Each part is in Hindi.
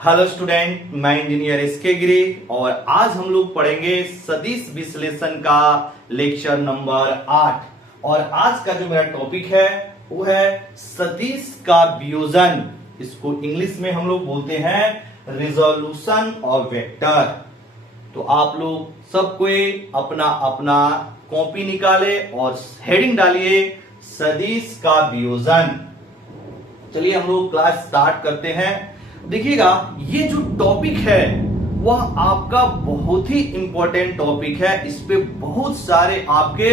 हेलो स्टूडेंट, मैं इंजीनियर एसके गिरी और आज हम लोग पढ़ेंगे सदिश विश्लेषण का लेक्चर नंबर 8। और आज का जो मेरा टॉपिक है वो है सदिश का वियोजन। इसको इंग्लिश में हम लोग बोलते हैं रिजोल्यूशन ऑफ वेक्टर। तो आप लोग सब कोई अपना अपना कॉपी निकाले और हेडिंग डालिए सदिश का वियोजन। चलिए हम लोग क्लास स्टार्ट करते हैं। देखिएगा, ये जो टॉपिक है वह आपका बहुत ही इंपॉर्टेंट टॉपिक है। इस पे बहुत सारे आपके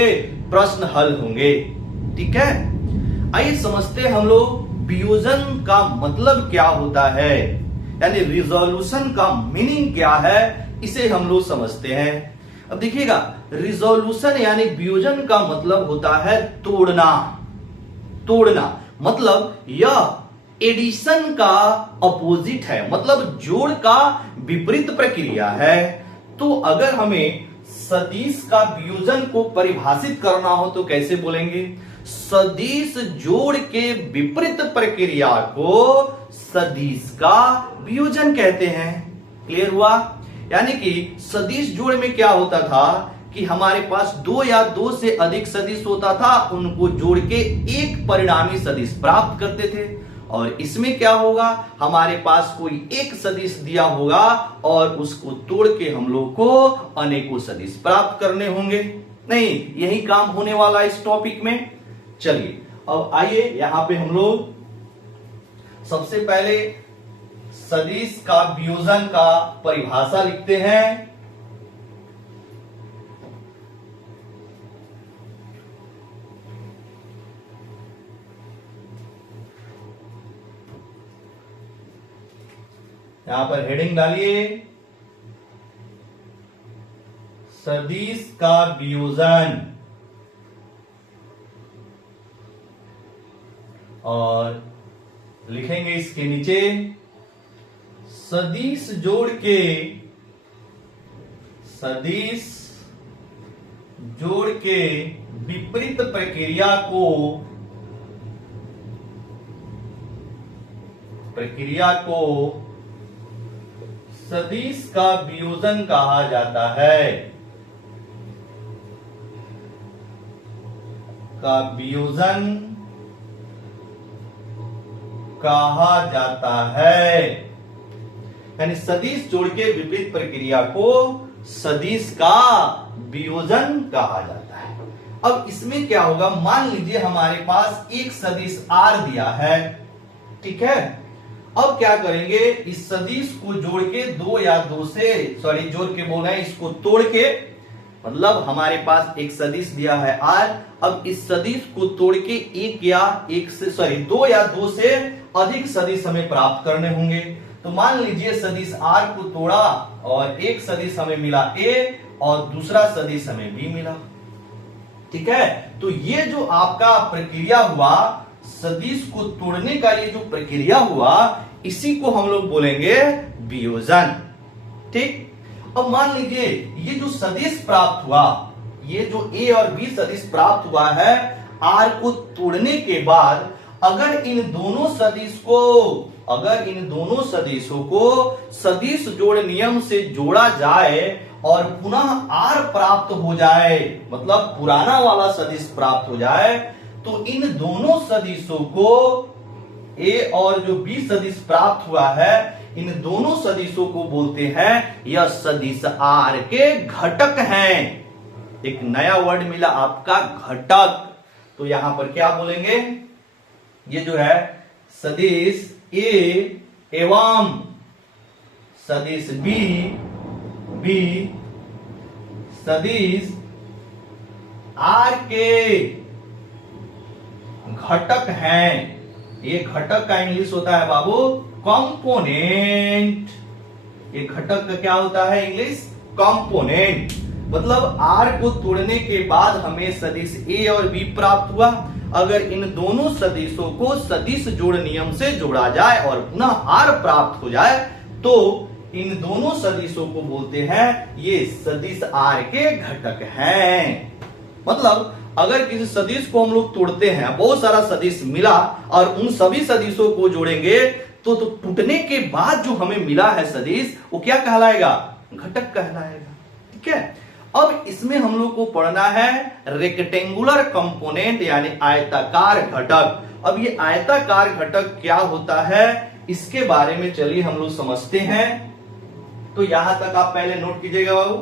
प्रश्न हल होंगे। ठीक है, आइए समझते हैं हम लोग वियोजन का मतलब क्या होता है, यानी रिजोल्यूशन का मीनिंग क्या है, इसे हम लोग समझते हैं। अब देखिएगा, रिजोल्यूशन यानी वियोजन का मतलब होता है तोड़ना। मतलब यह एडिशन का अपोजिट है, मतलब जोड़ का विपरीत प्रक्रिया है। तो अगर हमें सदिश का वियोजन को परिभाषित करना हो तो कैसे बोलेंगे? सदिश जोड़ के विपरीत प्रक्रिया को सदिश का वियोजन कहते हैं। क्लियर हुआ? यानी कि सदिश जोड़ में क्या होता था कि हमारे पास दो या दो से अधिक सदिश होता था, उनको जोड़ के एक परिणामी सदिश प्राप्त करते थे। और इसमें क्या होगा, हमारे पास कोई एक सदिश दिया होगा और उसको तोड़ के हम लोग को अनेकों सदिश प्राप्त करने होंगे। नहीं, यही काम होने वाला इस टॉपिक में। चलिए अब आइए यहां पे हम लोग सबसे पहले सदिश का वियोजन का परिभाषा लिखते हैं। यहां पर हेडिंग डालिए सदिश का वियोजन, और लिखेंगे इसके नीचे सदिश जोड़ के विपरीत प्रक्रिया को सदिश का वियोजन कहा जाता है। यानी सदिश जोड़ के विपरीत प्रक्रिया को सदिश का वियोजन कहा जाता है। अब इसमें क्या होगा, मान लीजिए हमारे पास एक सदिश आर दिया है। ठीक है, अब क्या करेंगे, इस सदिश को जोड़ के जोड़ के बोल रहे हैं, इसको तोड़ के, मतलब हमारे पास एक सदिश दिया है आर। अब इस सदिश को तोड़ के दो या दो से अधिक सदिश हमें प्राप्त करने होंगे। तो मान लीजिए सदिश आर को तोड़ा और एक सदिश हमें मिला ए और दूसरा सदिश हमें बी मिला। ठीक है, तो ये जो आपका प्रक्रिया हुआ, सदिश को तोड़ने का ये जो प्रक्रिया हुआ, इसी को हम लोग बोलेंगे वियोजन। ठीक, अब मान लीजिए ये जो सदिश प्राप्त हुआ, ये जो ए और बी सदिश प्राप्त हुआ है, आर को तोड़ने के बाद अगर इन दोनों सदिशों को सदिश जोड़ नियम से जोड़ा जाए और पुनः आर प्राप्त हो जाए, मतलब पुराना वाला सदिश प्राप्त हो जाए, तो इन दोनों सदिशों को, ए और जो बी सदिश प्राप्त हुआ है, इन दोनों सदिशों को बोलते हैं यह सदिश आर के घटक हैं। एक नया वर्ड मिला आपका, घटक। तो यहां पर क्या बोलेंगे, ये जो है सदिश ए एवं सदिश बी सदिश आर के घटक हैं। ये घटक का इंग्लिश होता है बाबू कंपोनेंट। ये घटक का क्या होता है इंग्लिश? कंपोनेंट। मतलब आर को तोड़ने के बाद हमें सदिश ए और बी प्राप्त हुआ। अगर इन दोनों सदिशों को सदिश जोड़ नियम से जोड़ा जाए और पुनः आर प्राप्त हो जाए, तो इन दोनों सदिशों को बोलते हैं ये सदिश आर के घटक हैं। मतलब अगर किसी सदिश को हम लोग तोड़ते हैं, बहुत सारा सदिश मिला और उन सभी सदिशों को जोड़ेंगे तो टूटने के बाद जो हमें मिला है सदिश, वो क्या कहलाएगा? घटक कहलाएगा। ठीक है, अब इसमें हम लोग को पढ़ना है रेक्टेंगुलर कंपोनेंट यानी आयताकार घटक। अब ये आयताकार घटक क्या होता है, इसके बारे में चलिए हम लोग समझते हैं। तो यहां तक आप पहले नोट कीजिएगा बाबू,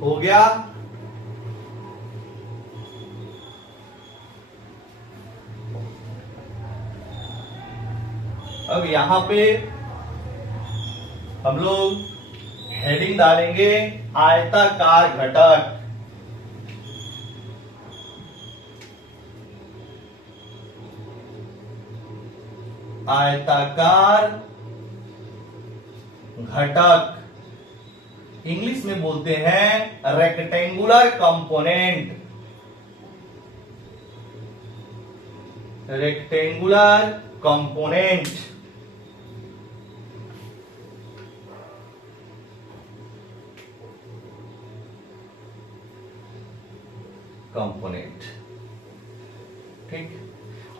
हो गया। अब यहां पे हम लोग हेडिंग डालेंगे आयताकार घटक। आयताकार घटक इंग्लिश में बोलते हैं रेक्टेंगुलर कंपोनेंट। रेक्टेंगुलर कंपोनेंट ठीक।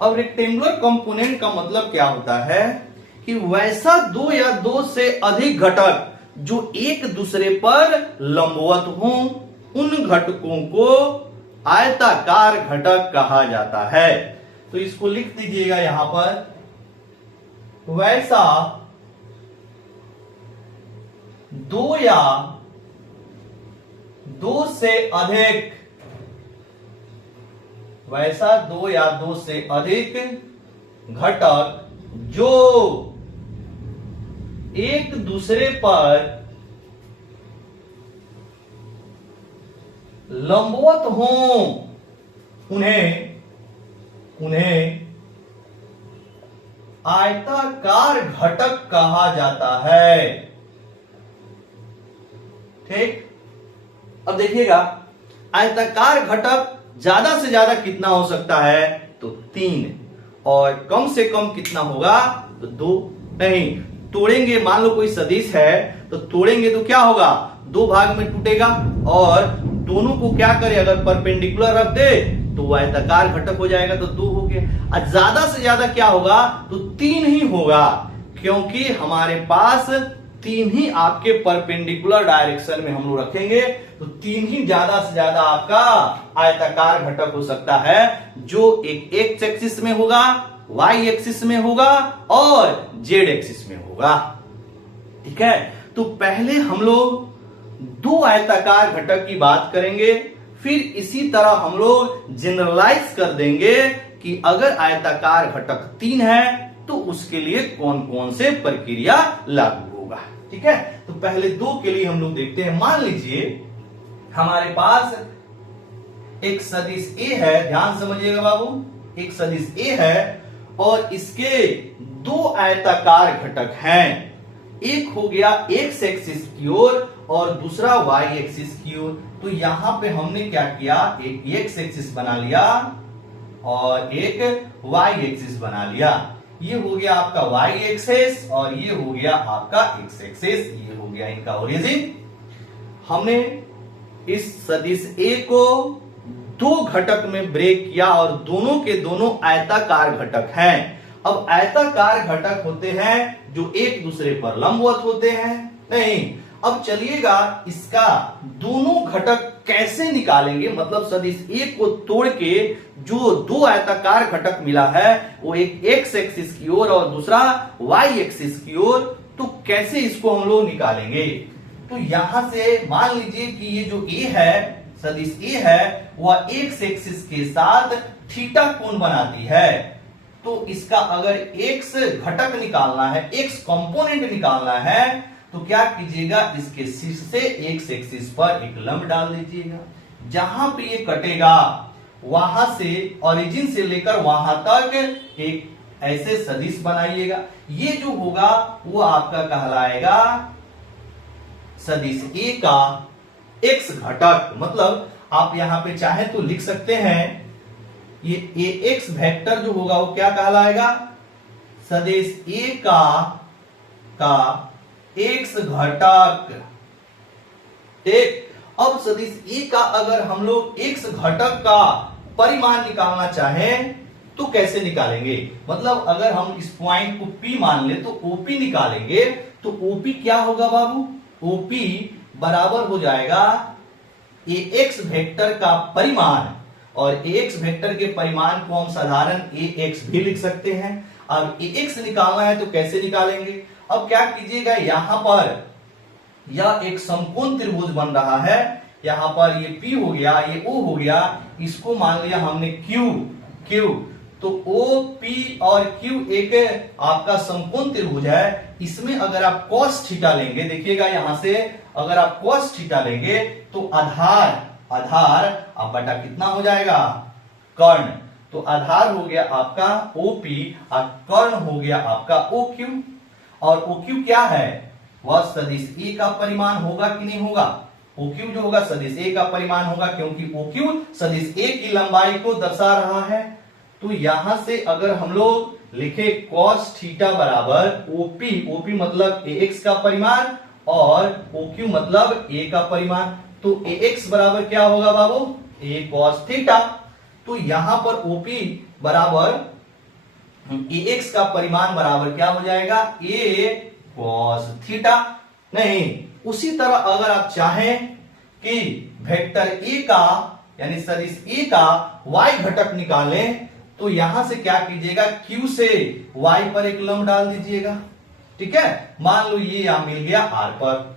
अब रेक्टेंगुलर कंपोनेंट का मतलब क्या होता है कि वैसा दो या दो से अधिक घटक जो एक दूसरे पर लंबवत हो, उन घटकों को आयताकार घटक कहा जाता है। तो इसको लिख दीजिएगा यहां पर, वैसा दो या दो से अधिक, वैसा दो या दो से अधिक घटक जो एक दूसरे पर लंबवत हों, उन्हें आयताकार घटक कहा जाता है। ठीक, अब देखिएगा आयताकार घटक ज्यादा से ज्यादा कितना हो सकता है, तो 3, और कम से कम कितना होगा, तो 2। नहीं तोड़ेंगे, मान लो कोई सदिश है तो तोड़ेंगे तो क्या होगा, 2 भाग में टूटेगा, और दोनों को क्या करे, अगर परपेंडिकुलर रख दे तो वह आयताकार घटक हो जाएगा, तो 2 हो गया। और ज्यादा से ज्यादा क्या होगा, तो 3 ही होगा, क्योंकि हमारे पास 3 ही आपके परपेंडिकुलर डायरेक्शन में हम लोग रखेंगे, तो 3 ही ज्यादा से ज्यादा आपका आयताकार घटक हो सकता है, जो एक एक्स एक्सिस में होगा, वाई एक्सिस में होगा और जेड एक्सिस में होगा। ठीक है, तो पहले हम लोग 2 आयताकार घटक की बात करेंगे, फिर इसी तरह हम लोग जनरलाइज कर देंगे कि अगर आयताकार घटक 3 है तो उसके लिए कौन कौन से प्रक्रिया लागू होगा। ठीक है, तो पहले 2 के लिए हम लोग देखते हैं। मान लीजिए हमारे पास एक सदिश ए है, ध्यान समझिएगा बाबू, एक सदिश ए है और इसके 2 आयताकार घटक हैं। एक हो गया एक्स एक्सिस की ओर और दूसरा वाई एक्सिस की ओर। तो यहां पे हमने क्या किया, एक एक्स एक्सिस बना लिया और एक वाई एक्सिस बना लिया। ये हो गया आपका वाई एक्सिस और ये हो गया आपका एक्स एक्सिस, ये हो गया इनका ओरिजिन। हमने इस सदिश ए को 2 घटक में ब्रेक किया और दोनों के दोनों आयताकार घटक हैं। अब आयताकार घटक होते हैं जो एक दूसरे पर लंबवत होते हैं। नहीं, अब चलिएगा इसका दोनों घटक कैसे निकालेंगे, मतलब सदिश ए को तोड़ के जो 2 आयताकार घटक मिला है वो एक एक्स एक्सिस की ओर और दूसरा वाई एक्सिस की ओर, तो कैसे इसको हम लोग निकालेंगे। तो यहां से मान लीजिए कि ये जो ए है, सदिश ए है, वह एक्स एक्सिस के साथ थीटा कोण बनाती है। तो इसका अगर एक्स घटक निकालना है, एक्स कंपोनेंट निकालना है, तो क्या कीजिएगा, इसके शीर्ष से एक्स एक्सिस पर एक लंब डाल दीजिएगा। जहां पे ये कटेगा वहां से ओरिजिन से लेकर वहां तक एक ऐसे सदिश बनाइएगा। ये जो होगा वो आपका कहलाएगा सदिश ए का एक्स घटक। मतलब आप यहां पे चाहे तो लिख सकते हैं, ये ए एक्स वेक्टर जो होगा वो क्या कहलाएगा, सदिश ए का एक्स घटक। ठीक, अब सदिश ए का अगर हम लोग एक्स घटक का परिमाण निकालना चाहें तो कैसे निकालेंगे, मतलब अगर हम इस पॉइंट को P मान ले तो OP निकालेंगे, तो OP क्या होगा बाबू, OP बराबर हो जाएगा AX वेक्टर का परिमाण, और AX वेक्टर के परिमाण को हम साधारण AX भी लिख सकते हैं। अब AX निकालना है तो कैसे निकालेंगे, अब क्या कीजिएगा, यहां पर यह एक समकोण त्रिभुज बन रहा है, यहां पर ये P हो गया, ये O हो गया, इसको मान लिया हमने Q, तो OP और Q एक आपका समकोण त्रिभुज है। इसमें अगर आप cos थीटा लेंगे, देखिएगा यहां से अगर आप cos थीटा लेंगे तो आधार अब बटा कितना हो जाएगा, कर्ण, तो आधार हो गया आपका OP और कर्ण हो गया आपका OQ, और OQ क्या है, वह सदिश A का परिमाण होगा कि नहीं होगा, OQ जो होगा सदिश A का परिमाण होगा, क्योंकि OQ सदिश A की लंबाई को दर्शा रहा है। तो यहां से अगर हम लोग लिखे cos थीटा बराबर OP मतलब AX का परिमाण और OQ मतलब A का परिमाण, तो AX बराबर क्या होगा बाबू, A cos थीटा, तो यहां पर OP बराबर AX का परिमाण बराबर क्या हो जाएगा, A cos थीटा। नहीं, उसी तरह अगर आप चाहें कि वेक्टर A का यानी सदिश A का y घटक निकालें, तो यहां से क्या कीजिएगा, Q से y पर एक लंब डाल दीजिएगा, ठीक है, मान लो ये यहां मिल गया R पर।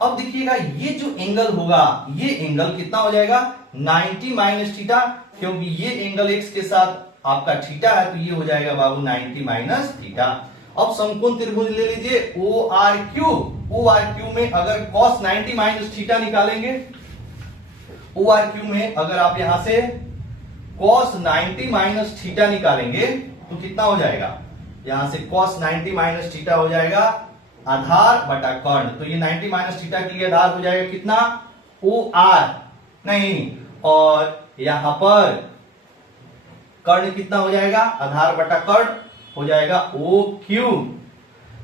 अब देखिएगा ये जो एंगल होगा, ये एंगल कितना हो जाएगा, 90 माइनस थीटा, क्योंकि ये एंगल x के साथ आपका थीटा है, तो ये हो जाएगा बाबू 90 माइनस थीटा। अब समकोण त्रिभुज ले लीजिए ORQ में अगर cos 90 माइनस थीटा निकालेंगे, ORQ में अगर आप यहां से cos 90 माइनस थीटा निकालेंगे तो कितना हो जाएगा, यहां से cos 90 माइनस थीटा हो जाएगा आधार बटा कर्ण, तो ये 90 माइनस थीटा के लिए आधार हो जाएगा कितना, OR नहीं, और यहां पर कर्ण कितना हो जाएगा, आधार बटा कर्ण हो जाएगा OQ,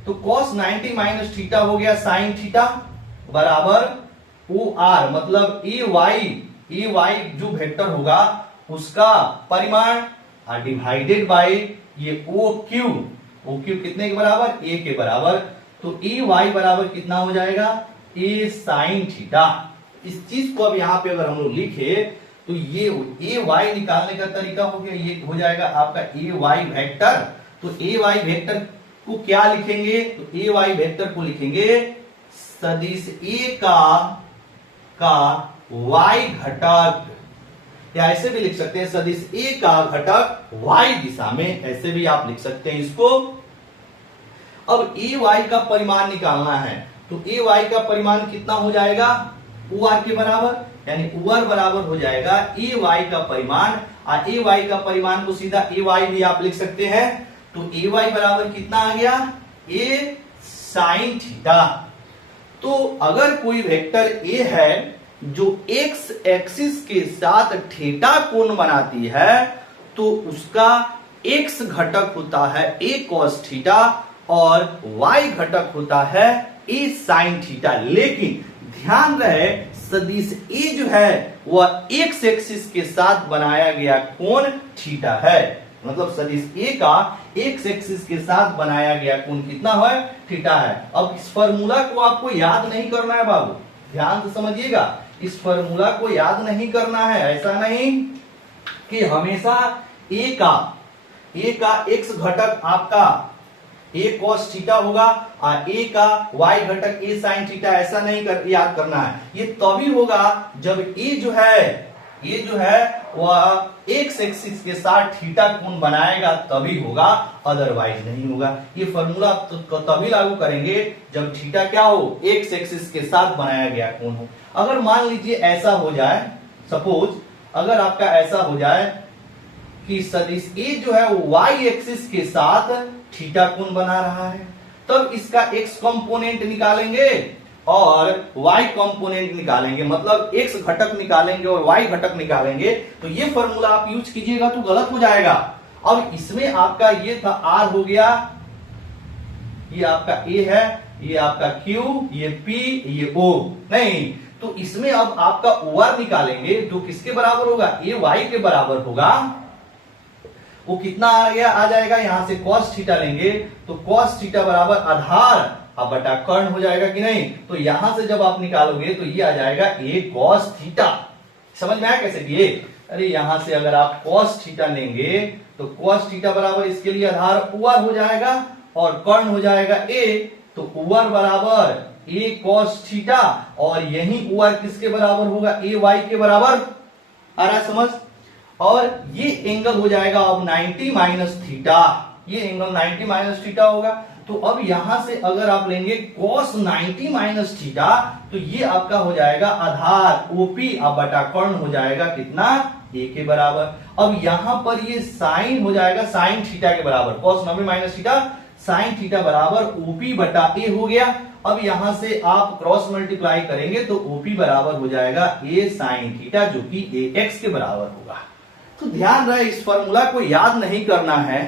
तो cos 90 माइनस थीटा हो गया sin थीटा बराबर OR मतलब AY जो वेक्टर होगा उसका परिमाण डिवाइडेड बाय ये OQ कितने के बराबर, A के बराबर, तो AY बराबर कितना हो जाएगा, A sin थीटा। इस चीज को अब यहां पे अगर हम लोग लिखे तो ये AY निकालने का तरीका हो गया, ये हो जाएगा आपका AY वेक्टर, तो AY वेक्टर को क्या लिखेंगे, तो AY वेक्टर को लिखेंगे सदिश A का y घटक, या ऐसे भी लिख सकते हैं सदिश A का घटक y दिशा में, ऐसे भी आप लिख सकते हैं इसको। अब AY का परिमाण निकालना है, तो AY का परिमाण कितना हो जाएगा, OR के बराबर, यानी OR बराबर हो जाएगा AY का परिमाण, और AY का परिमाण को सीधा AY भी आप लिख सकते हैं, तो AY बराबर कितना आ गया, A sin थीटा। तो अगर कोई वेक्टर A है जो x एक्सिस के साथ थीटा कोण बनाती है, तो उसका x घटक होता है A cos थीटा और y घटक होता है A sin थीटा। लेकिन ध्यान रहे सदिश A जो है वह x एक्सिस के साथ बनाया गया कोण थीटा है, मतलब सदिश A का x एक्सिस के साथ बनाया गया कोण कितना है, थीटा है। अब इस फॉर्मूला को आपको याद नहीं करना है बाबू, ध्यान से समझिएगा, इस फॉर्मूला को याद नहीं करना है, ऐसा नहीं कि हमेशा A का x घटक आपका A cos थीटा होगा और A का y घटक A sin थीटा, ऐसा नहीं याद करना है। ये तभी होगा जब A जो है वह x एक्सिस के साथ थीटा कोण बनाएगा, तभी होगा, अदरवाइज नहीं होगा। ये फॉर्मूला तभी लागू करेंगे जब थीटा क्या हो, x एक्सिस के साथ बनाया गया कोण हो। अगर मान लीजिए ऐसा हो जाए, सपोज अगर आपका ऐसा हो जाए कि सदिश A जो है वो y एक्सिस के साथ थीटा कोण बना रहा है, तब इसका x कंपोनेंट निकालेंगे और y कंपोनेंट निकालेंगे, मतलब x घटक निकालेंगे और y घटक निकालेंगे, तो ये फॉर्मूला आप यूज कीजिएगा तो गलत हो जाएगा। अब इसमें आपका ये था r हो गया, ये आपका A है, ये आपका Q, ये P, ये O, नहीं, तो इसमें अब आपका OR निकालेंगे तो किसके बराबर होगा, A y के बराबर होगा। वो कितना आ जाएगा, यहां से cos थीटा लेंगे तो cos थीटा बराबर आधार अब बटा कर्ण हो जाएगा कि नहीं। तो यहां से जब आप निकालोगे तो ये आ जाएगा a cos थीटा। समझ में आया कैसे किए? अरे यहां से अगर आप cos थीटा लेंगे तो cos थीटा बराबर इसके लिए आधार ऊपर हो जाएगा और कर्ण हो जाएगा a, तो ऊपर बराबर a cos थीटा और यही ऊपर किसके बराबर होगा, a y के बराबर। आ रहा है समझ? और ये एंगल हो जाएगा अब 90 माइनस थीटा, ये एंगल 90 माइनस थीटा होगा। तो अब यहां से अगर आप लेंगे cos 90 माइनस थीटा तो ये आपका हो जाएगा आधार OP अब बटा कर्ण हो जाएगा कितना, a के बराबर। अब यहां पर ये साइन हो जाएगा साइन थीटा के बराबर, cos 90 minus theta sine theta बराबर OP बटा a हो गया। अब यहां से आप क्रॉस मल्टीप्लाई करेंगे तो OP बराबर हो जाएगा a साइन थीटा जो कि ax के बराबर होगा। तो ध्यान रहे इस फॉर्मूला को याद नहीं करना है,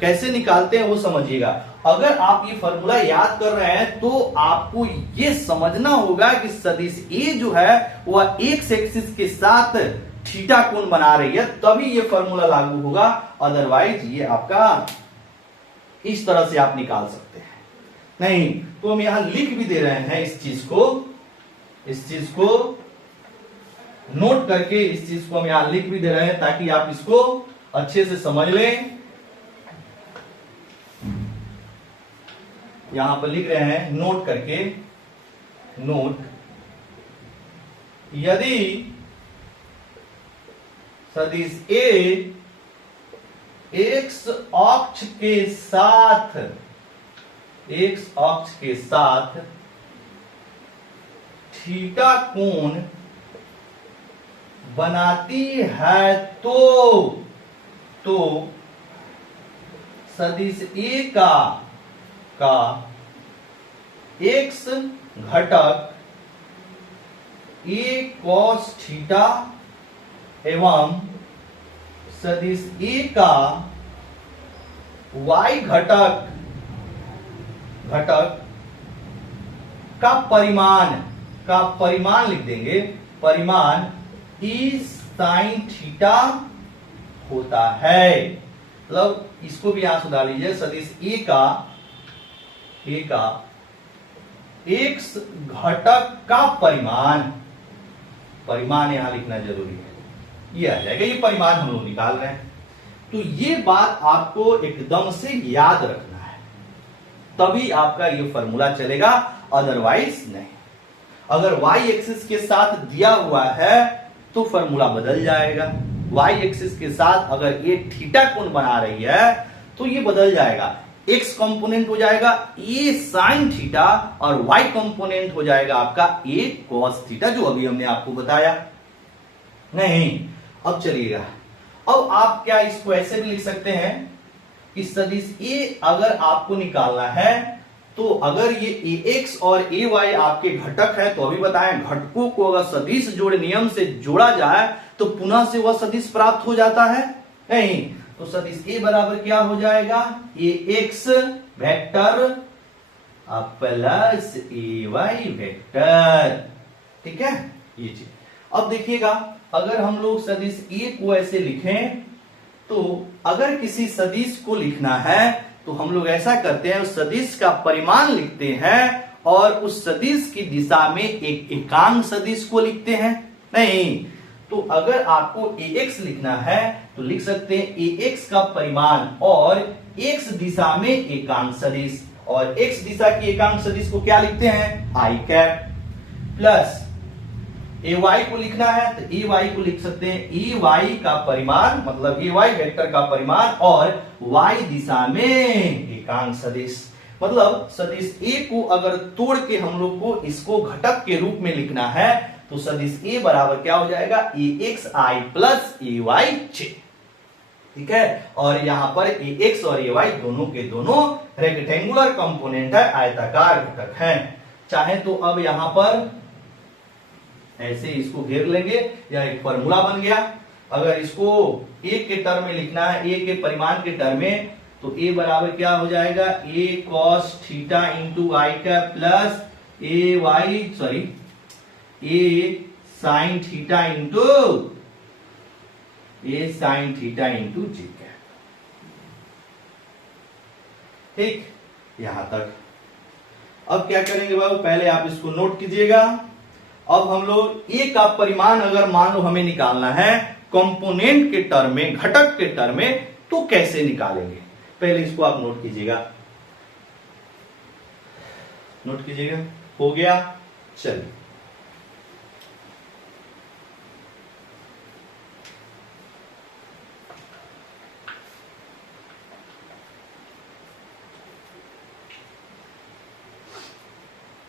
कैसे निकालते हैं वो समझिएगा। अगर आप ये फॉर्मूला याद कर रहे हैं तो आपको ये समझना होगा कि सदिश a जो है वह x एक्सिस के साथ थीटा कोण बना रही है, तभी ये फॉर्मूला लागू होगा। अदरवाइज ये आपका इस तरह से आप निकाल सकते हैं नहीं। तो हम यहां लिख भी दे रहे हैं इस चीज को नोट करके, इस चीज को हम यहां लिख भी दे रहे हैं ताकि आप इसको अच्छे से समझ लें। यहां पर लिख रहे हैं नोट करके, नोट यदि सदिश A x अक्ष के साथ थीटा कोण बनाती है तो सदिश A का x घटक a cos थीटा एवं सदिश A का y घटक का परिमाण लिख देंगे, परिमाण e sin थीटा होता है। मतलब इसको भी यहां सुधार लीजिए, सदिश A का x घटक का परिमाण यहां लिखना जरूरी है, ये आ जाएगा। ये परिमाण हम लोग निकाल रहे हैं, तो ये बात आपको एकदम से याद रखना है, तभी आपका ये फॉर्मूला चलेगा, अदरवाइज नहीं। अगर y एक्सिस के साथ दिया हुआ है तो फॉर्मूला बदल जाएगा। y एक्सिस के साथ अगर ये थीटा कोण बना रही है तो ये बदल जाएगा, x कंपोनेंट हो जाएगा a sin थीटा और y कंपोनेंट हो जाएगा आपका a cos थीटा, जो अभी हमने आपको बताया नहीं। अब चलिएगा, अब आप क्या इसको ऐसे भी लिख सकते हैं कि सदिश A अगर आपको निकालना है तो अगर ये ax और ay आपके घटक है तो अभी बताएं, घटकों को अगर सदिश जोड़ नियम से जोड़ा जाए तो पुनः से वह सदिश प्राप्त हो जाता है नहीं। तो सदिश A बराबर क्या हो जाएगा, ax vector plus ay vector, ठीक है ये चीज। अब देखिएगा, अगर हम लोग सदिश A को ऐसे लिखें तो अगर किसी सदिश को लिखना है तो हम लोग ऐसा करते हैं, उस सदिश का परिमाण लिखते हैं और उस सदिश की दिशा में एक एकांक सदिश को लिखते हैं नहीं। तो अगर आपको ax लिखना है तो लिख सकते हैं ax का परिमाण और x दिशा में एकांक सदिश, और x दिशा की एकांक सदिश को क्या लिखते हैं, i कैप, प्लस ay को लिखना है तो ay को लिख सकते हैं ay का परिमाण, मतलब ay वेक्टर का परिमाण और y दिशा में एकांक सदिश। मतलब सदिश A को अगर तोड़ के हम लोग को इसको घटक के रूप में लिखना है तो सदिश A बराबर क्या हो जाएगा, axi प्लस ay, ठीक है। और यहां पर ax और ay दोनों के दोनों रेक्टेंगुलर कंपोनेंट है, आयताकार घटक है। चाहे तो अब यहां पर ऐसे इसको घेर लेंगे, या एक फॉर्मूला बन गया। अगर इसको a के टर्म में लिखना है, a के परिमाण के टर्म में, तो a बराबर क्या हो जाएगा, a cos theta into i cap plus a sin theta into j cap. ठीक, यहां तक। अब क्या करेंगे बाबू, पहले आप इसको नोट कीजिएगा। अब हम लोग ए का परिमाण अगर मान लो हमें निकालना है कंपोनेंट के टर्म में, घटक के टर्म में, तो कैसे निकालेंगे, पहले इसको आप नोट कीजिएगा। नोट कीजिएगा, हो गया। चलिए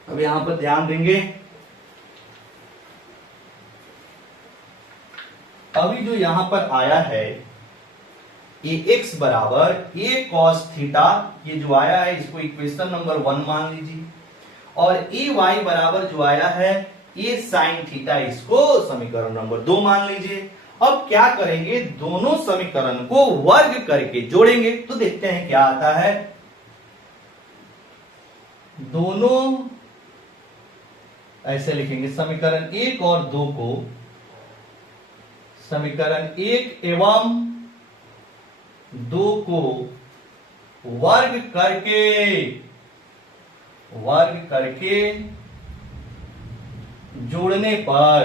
अब यहां पर ध्यान देंगे, अभी जो यहां पर आया है ए एक्स बराबर ए कॉस थीटा, ये जो आया है इसको इक्वेशन नंबर 1 मान लीजिए, और ए वाई बराबर जो आया है ए साइन थीटा, इसको समीकरण नंबर 2 मान लीजिए। अब क्या करेंगे, दोनों समीकरण को वर्ग करके जोड़ेंगे, तो देखते हैं क्या आता है। दोनों ऐसे लिखेंगे, समीकरण 1 और 2 को समीकरण 1 एवं 2 को वर्ग करके जोड़ने पर,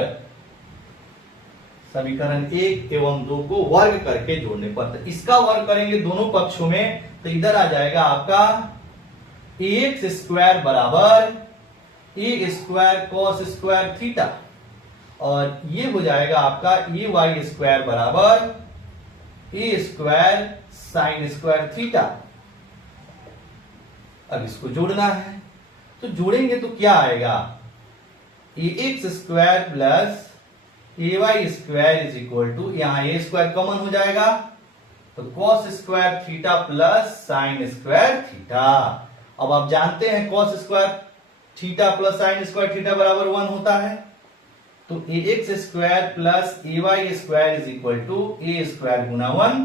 समीकरण 1 एवं 2 को वर्ग करके जोड़ने पर, तो इसका वर्ग करेंगे दोनों पक्षों में, तो इधर आ जाएगा आपका एक्स स्क्वायर बराबर a square cos square theta, और ये हो जाएगा आपका ए वाई स्क्वायर बराबर a square sine square theta. अब इसको जोड़ना है, तो जोड़ेंगे तो क्या आएगा, a x square plus a y square is equal to, यहां ए स्क्वायर कॉमन हो जाएगा, तो cos square theta plus sine square theta. अब आप जानते हैं cos square theta plus sine square theta बराबर 1 होता है, तो a x square plus a y square is equal to a square गुना 1,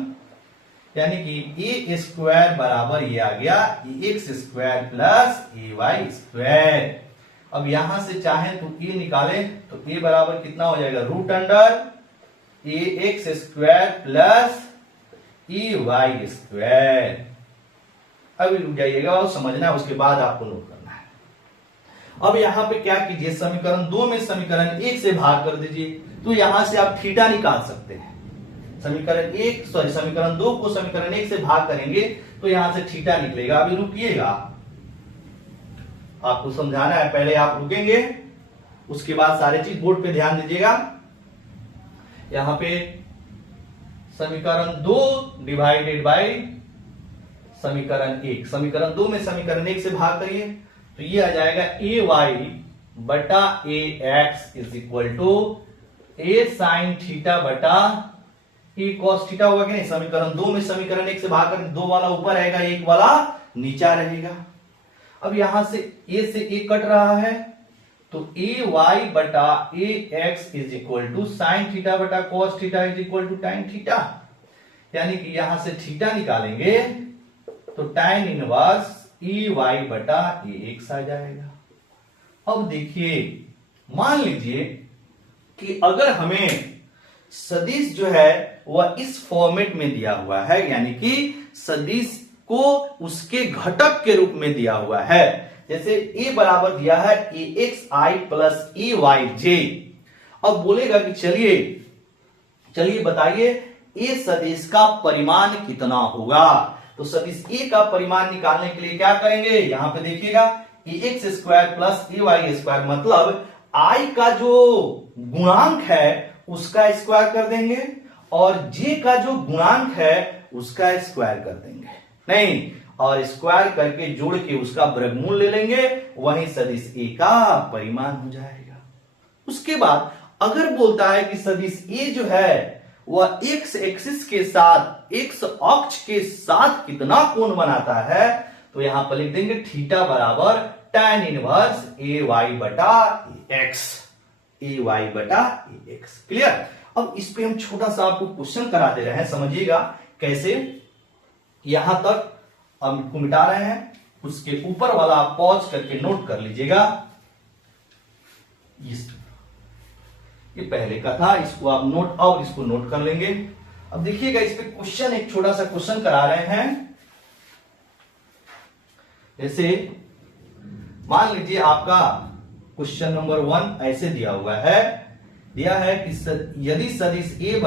यानी कि ए स्क्वायर बराबर ये आ गया a x square plus a y square. अब यहां से चाहें तो ए निकालें, तो ए बराबर कितना हो जाएगा, root under A x square plus a y square. अब रुक जाइएगा और समझना, उसके बाद आपको नोट करना है। अब यहां पे क्या कीजिए, समीकरण 2 में समीकरण 1 से भाग कर दीजिए, तो यहां से आप थीटा निकाल सकते हैं। समीकरण 2 को समीकरण 1 से भाग करेंगे तो यहां से थीटा निकलेगा। अभी रुकिएगा, आपको समझाना है, पहले आप रुकेंगे, उसके बाद सारे चीज बोर्ड पे ध्यान दीजिएगा। यहां पे समीकरण 2 डिवाइडेड बाय समीकरण 1, समीकरण 2 में समीकरण 1 से भाग करिए, तो ये आ जाएगा ए वाई बटा a x is equal to a sine theta बटा ए कॉस थीटा होगा कि नहीं। समीकरण 2 में समीकरण 1 से भाग कर 2 वाला ऊपर रहेगा, 1 वाला नीचा रहेगा। अब यहां से ए से ए कट रहा है, तो ए वाई बटा a x is equal to sine theta बटा cos theta is equal to tan theta, यानी कि यहां से थीटा निकालेंगे तो टाइन इनवर्स ए वाई बटा ए एक्स आ जाएगा। अब देखिए, मान लीजिए कि अगर हमें सदिश जो है वह इस फॉर्मेट में दिया हुआ है, यानी कि सदिश को उसके घटक के रूप में दिया हुआ है, जैसे ए बराबर दिया है ए x I plus a Y जे। अब बोलेगा कि चलिए बताइए ए सदिश का परिमाण कितना होगा, तो सदिश ए का परिमाण निकालने के लिए क्या करेंगे, यहां पे देखिएगा a x square plus a y square, मतलब आई का जो गुणांक है उसका स्क्वायर कर देंगे और जे का जो गुणांक है उसका स्क्वायर कर देंगे, नहीं, और स्क्वायर करके जोड़ के उसका वर्गमूल ले लेंगे, वही सदिश ए का परिमाण हो जाएगा। उसके बाद अगर बोलता है कि सदिश ए जो है वह एक्स एक्सिस के साथ, एक्स अक्ष के साथ कितना कोण बनाता है, तो यहां पर लिख देंगे थीटा बराबर tan इनवर्स ए वाई बटा एक्स, ए वाई बटा एक्स। क्लियर। अब इस पे हम छोटा सा आपको क्वेश्चन करा दे रहे हैं, समझिएगा कैसे। यहां तक हम इसको मिटा रहे हैं, उसके ऊपर वाला आप पॉज करके नोट कर लीजिएगा। ये पहले का था, इसको आप नोट और इसको नोट कर लेंगे। अब देखिएगा इस पे क्वेश्चन, एक छोटा सा क्वेश्चन करा रहे हैं। जैसे मान लीजिए आपका क्वेश्चन नंबर 1 ऐसे दिया हुआ है, दिया है कि यदि सदिश ए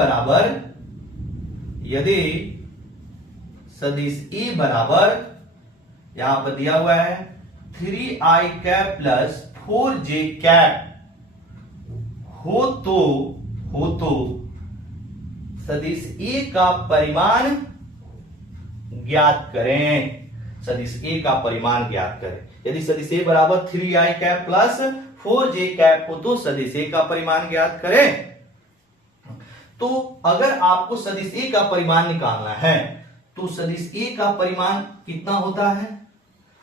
बराबर यहां पर दिया हुआ है 3i cap plus 4j cap हो तो सदिश ए का परिमाण ज्ञात करें। सदिश ए का परिमाण ज्ञात करें। यदि सदिश ए बराबर 3i cap plus 4j cap हो तो सदिश ए का परिमाण ज्ञात करें। तो अगर आपको सदिश ए का परिमाण निकालना है तो सदिश ए का परिमाण कितना होता है?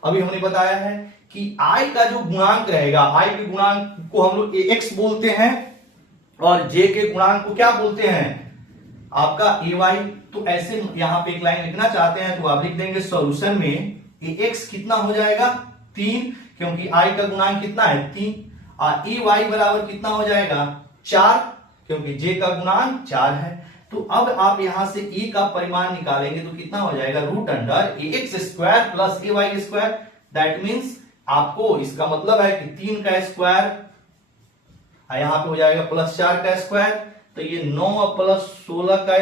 अभी हमने बताया है कि i का जो गुणांक रहेगा, i के गुणांक को हम लोग ax बोलते हैं और j के गुणांक को क्या बोलते हैं? आपका ay। तो ऐसे यहां पे एक लाइन लिखना चाहते हैं तो आप लिख देंगे सॉल्यूशन में ax कितना हो जाएगा 3, क्योंकि i का गुणांक कितना है 3, और ay बराबर कितना हो जाएगा 4, क्योंकि j का गुणांक 4 है। तो अब आप यहां से e का परिमाण निकालेंगे तो कितना हो जाएगा root under ax square plus ay square. That means आपको इसका मतलब है कि 3 का स्क्वायर यहां पे हो जाएगा प्लस 4 का स्क्वायर, तो ये 9 प्लस 16 का